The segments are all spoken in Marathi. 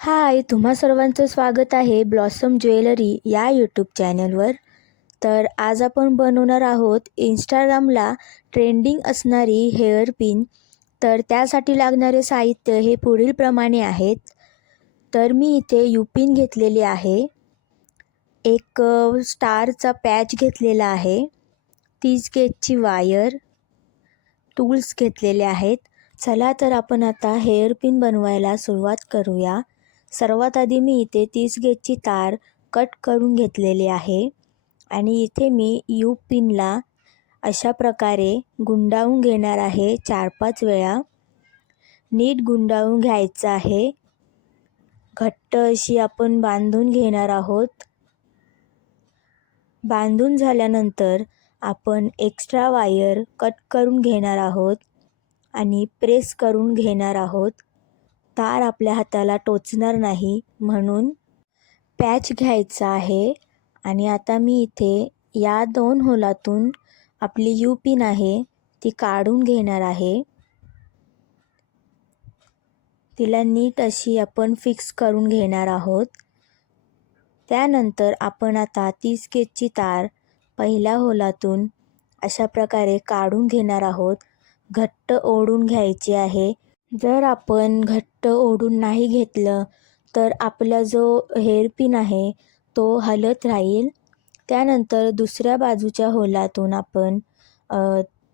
हाय तुम्हा सर्वांचं स्वागत आहे ब्लॉसम ज्वेलरी या यूट्यूब चॅनलवर. तर आज आपण बनवणार आहोत इंस्टाग्रामला ट्रेंडिंग असणारी हेअर पिन. तर त्यासाठी लागणारे साहित्य हे पुढीलप्रमाणे आहेत. तर मी इथे युपिन घेतलेली आहे. एक स्टारचा पॅच घेतलेला आहे. तीस गेजची वायर टूल्स घेतलेले आहेत. चला तर आपण आता हेअर पिन बनवायला सुरुवात करूया. सर्वात आधी मी इथे तीस गेजची तार कट करून घेतलेली आहे आणि इथे मी यू पिनला अशा प्रकारे गुंडाळून घेणार आहे चार पाच वेळा. नीट गुंडाळून घ्यायचं आहे. घट्ट अशी आपण बांधून घेणार आहोत. बांधून झाल्यानंतर आपण एक्स्ट्रा वायर कट करून घेणार आहोत आणि प्रेस करून घेणार आहोत. तार आपल्या हाताला टोचणार नाही म्हणून पॅच घ्यायचा आहे. आणि आता मी इथे या दोन होलातून आपली यू पिन आहे ती काढून घेणार आहे. तिला नीट अशी आपण फिक्स करून घेणार आहोत. त्यानंतर आपण आता तीस गेजची तार पहिल्या होलातून अशा प्रकारे काढून घेणार आहोत. घट्ट ओढून घ्यायची आहे. जर आपण घट्ट ओढून नाही घेतलं तर आपला जो हेअरपिन आहे तो हलत राहील. त्यानंतर दुसऱ्या बाजूच्या होलातून आपण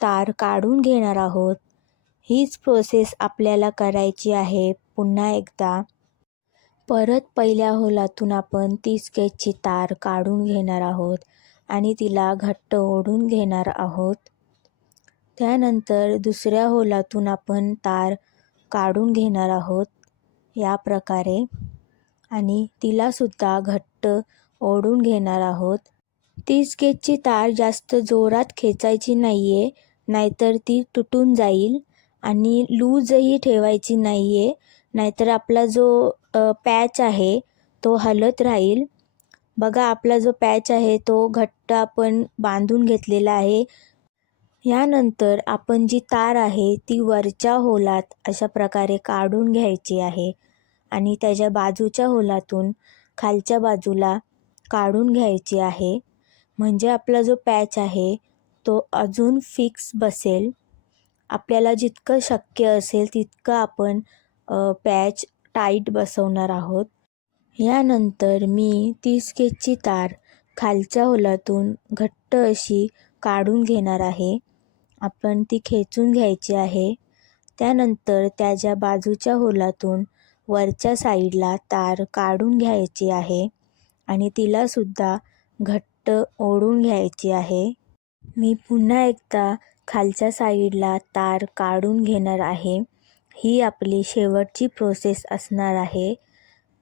तार काढून घेणार आहोत. हीच प्रोसेस आपल्याला करायची आहे पुन्हा एकदा. परत पहिल्या होलातून आपण ती स्केचची तार काढून घेणार आहोत आणि तिला घट्ट ओढून घेणार आहोत. त्यानंतर दुसऱ्या होलातून आपण तार काढून घेणार आहोत या प्रकारे. आणि तिलासुद्धा घट्ट ओढून घेणार आहोत. तीस गेजची तार जास्त जोरात खेचायची नाही आहे नाहीतर ती तुटून जाईल आणि लूजही ठेवायची नाही आहे नाहीतर आपला जो पॅच आहे तो हलत राहील. बघा आपला जो पॅच आहे तो घट्ट आपण बांधून घेतलेला आहे. यानंतर आपण जी तार आहे ती वरच्या होलात अशा प्रकारे काढून घ्यायची आहे आणि त्याच्या बाजूच्या होलातून खालच्या बाजूला काढून घ्यायची आहे. म्हणजे आपला जो पॅच आहे तो अजून फिक्स बसेल. आपल्याला जितकं शक्य असेल तितकं आपण पॅच टाईट बसवणार आहोत. यानंतर मी तीस स्केचची तार खालच्या होलातून घट्ट अशी काढून घेणार आहे. आपण ती खेचून घ्यायची आहे. त्यानंतर त्याच्या बाजूच्या होलातून वरच्या साईडला तार काढून घ्यायची आहे आणि तिलासुद्धा घट्ट ओढून घ्यायची आहे. मी पुन्हा एकदा खालच्या साईडला तार काढून घेणार आहे. ही आपली शेवटची प्रोसेस असणार आहे.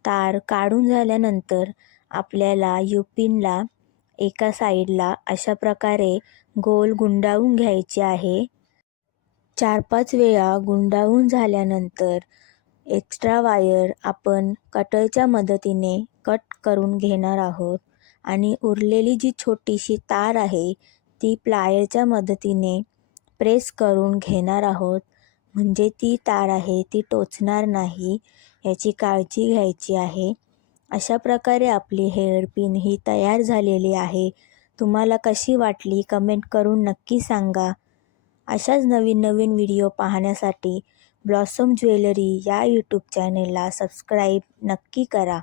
तार काढून झाल्यानंतर आपल्याला यू पिनला एका साईडला अशा प्रकारे गोल गुंडाळून घ्यायचे आहे. चार पाच वेळा गुंडाळून झाल्यानंतर एक्स्ट्रा वायर आपण कटरच्या मदतीने कट करून घेणार आहोत आणि उरलेली जी छोटीशी तार आहे ती प्लायरच्या मदतीने प्रेस करून घेणार आहोत. म्हणजे ती तार आहे ती टोचणार नाही याची काळजी घ्यायची आहे. अशा प्रकारे आपली हेअर पिन ही तयार झालेली आहे. तुम्हाला कशी वाटली कमेंट करून नक्की सांगा. अशाच नवीन नवीन व्हिडिओ पाहण्यासाठी ब्लॉसम ज्वेलरी या यूट्यूब चॅनेलला सबस्क्राईब नक्की करा.